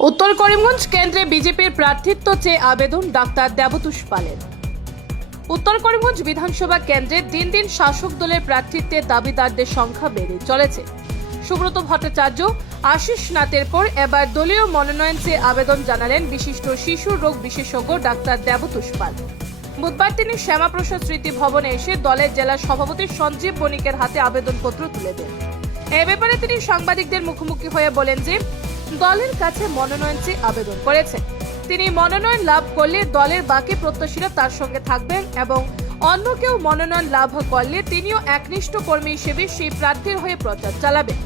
उत्तर करीमगंज केंद्रे बीजेपीर प्रार्थीत्व चेये आवेदन डाक्तार देवतोष पालेर। उत्तर करीमगंज विधानसभा केंद्रे दिन दिन शासक दलेर प्रार्थीत्वेर दाबिदारदेर संख्या बेड़े चलेছে। सुब्रत भट्टाचार्य आशीष नाथेर पर एबार दलीय मनोनयन चेये आवेदन जानालेन विशिष्ट शिशु रोग विशेषज्ञ डाक्तार देवतोष पाल। बुधवार তিনি শ্যামাপ্রসাদ স্মৃতি ভবনে এসে দলের জেলা সভাপতি সঞ্জীব বণিকের হাতে আবেদনপত্র তুলে দেন। এই ব্যাপারে তিনি সাংবাদিকদের মুখোমুখি হয়ে বলেন যে দলের কাছে মনোনয়ন চেয়ে আবেদন করেছেন। তিনি মনোনয়ন লাভ করলে দলের বাকি প্রত্যাশীরা তার সঙ্গে থাকবেন এবং অন্য কেউ মনোনয়ন লাভ করলে তিনিও একনিষ্ঠ কর্মী হিসেবে সেই প্রার্থীর হয়ে প্রচার চালাবেন।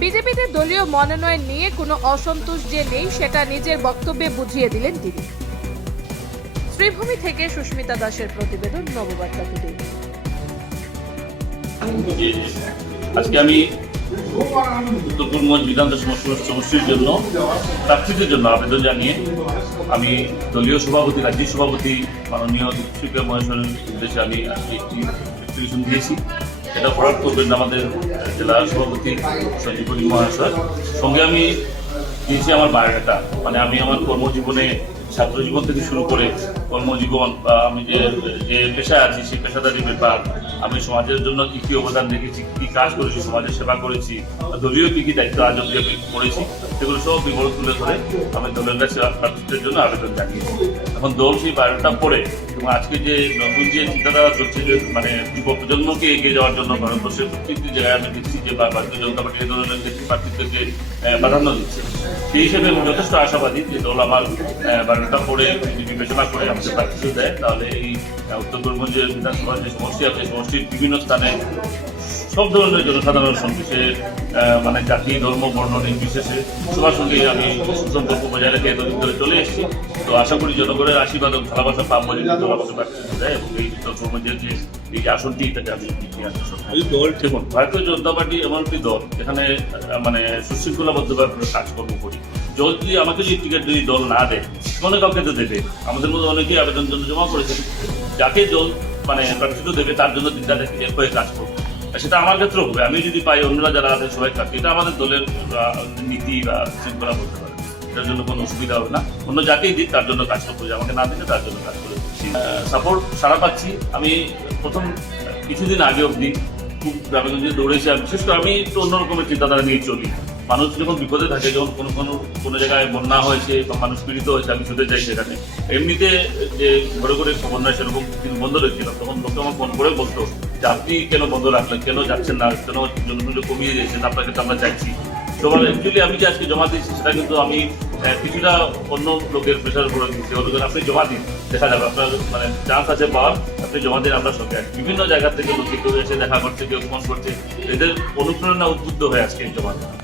বিজেপিতে দলীয় মনোনয়ন নিয়ে কোনো অসন্তোষ যে নেই সেটা নিজের বক্তব্যে বুঝিয়ে দিলেন তিনি। শ্রীভূমি থেকে সুস্মিতা দাসের প্রতিবেদন, নববার্তা টুডে। আজকে আমি উত্তর করিমগঞ্জ বিধানসভা সমষ্টির জন্য প্রার্থীদের জন্য আবেদন জানিয়ে আমি দলীয় সভাপতি, রাজ্যিক সভাপতি মাননীয় স্পিকার মহাশয়ের উদ্দেশ্যে আমি আজকে একটি অ্যাপ্লিকেশন দিয়েছি। এটা ফরওয়ার্ড করবেন আমাদের জেলা সভাপতি সঞ্জীব বণিক মহাশয়। সঙ্গে আমি দিয়েছি আমার বায়োডাটা, মানে আমি আমার কর্মজীবনে ছাত্র জীবন থেকে শুরু করে কর্মজীবন বা আমি যে পেশায় আছি সেই পেশাদারি ব্যাপার, আমি সমাজের জন্য কি কি অবদান রেখেছি, কি কাজ করেছি, সমাজের সেবা করেছি, দলীয় কি কি দায়িত্ব আজ অব্দি আমি করেছি, সেগুলো সব বিবরণ তুলে ধরে আমি দলের কাছে প্রার্থীদের জন্য আবেদন জানিয়েছি। এখন দল সেই বায়োডাটা পড়ে এবং আজকে যে নতুন যে চিন্তাধারা চলছে, যে মানে যুব প্রজন্মকে এগিয়ে যাওয়ার জন্য ভারতবর্ষের প্রত্যেকটি জায়গায় আমি দেখছি যে ভারতীয় জনতা পার্টি এই ধরনের ক্ষেত্রে প্রার্থীদেরকে প্রাধান্য দিচ্ছে। সেই হিসেবে আমি যথেষ্ট আশাবাদী যে দল আমার বায়োডাটা পড়ে বিবেচনা করে আমাদের প্রার্থী দেয়, তাহলে এই উত্তর করিমগঞ্জের বিধানসভার যে সমষ্টি আছে সমষ্টির বিভিন্ন স্থানে সব ধরনের জনসাধারণের সঙ্গে সে মানে জাতি, ধর্ম, বর্ণ নির্বিশেষে সবার সঙ্গে আমি সুসম্পর্ক বজায় রেখে এতদিন ধরে চলে এসেছি। তো আশা করি জনগণের আশীর্বাদ ও ভালোবাসা পাবো যদি দল আমাকে প্রার্থী দেয় এবং এই উত্তর করিমগঞ্জের যে এই আসনটি এটাকে আমি দল দেখুন, ভারতীয় জনতা পার্টি এমন একটি দল যেখানে মানে সুশৃঙ্খলাবদ্ধভাবে কাজকর্ম করি। যদি আমাকে যদি টিকিট যদি দল না দেয়, মনে কাউকে তো দেবে। আমাদের মধ্যে অনেকেই আবেদন জন্য জমা করেছেন, যাকে দল মানে প্রার্থিত দেবে তার জন্য চিন্তা দেখে এক হয়ে কাজ করবে। সেটা আমার ক্ষেত্রেও হবে। আমি যদি পাই অন্যরা যারা আছেন সবাই প্রার্থী, এটা আমাদের দলের নীতি বা শৃঙ্খলা বলতে পারে, এটার জন্য কোনো অসুবিধা হবে না। অন্য যাকেই দিক তার জন্য কাজ করবো, আমাকে না দিলে তার জন্য কাজ করে সাপোর্ট সারা পাচ্ছি। আমি প্রথম কিছুদিন আগে অবধি খুব গ্রামেগঞ্জে দৌড়েছি, আর বিশেষ করে আমি একটু অন্যরকমের চিন্তাধারা নিয়ে চলি। মানুষ যখন বিপদে থাকে, যখন কোনো জায়গায় বন্যা হয়েছে বা মানুষ পীড়িত হয়েছে, আমি ছুটে যাই সেখানে। এমনিতে যে ঘরে ঘরে বন্যা সেরকম কিন্তু বন্ধ রেখেছিলাম, তখন লোকে আমার ফোন করে বলতো যে আপনি কেন বন্ধ রাখলেন, কেন যাচ্ছেন না, কেন জনসংখ্যা কমিয়ে দিয়েছেন, আপনাকে তো আমরা চাইছি। সবার অ্যাকচুয়ালি আমি যে আজকে জমা দিচ্ছি সেটা কিন্তু আমি কিছুটা অন্য লোকের প্রেশার করে দিচ্ছি। আপনি জমা দিন, দেখা যাবে আপনার মানে চান্স আছে পাওয়ার, আপনি জমা দিন, আমরা সঙ্গে আছি। বিভিন্ন জায়গা থেকে লোকে কেউ এসে দেখা করছে, কেউ ফোন করছে, এদের অনুপ্রেরণা উদ্বুদ্ধ হয়ে আজকে জমা দেওয়া।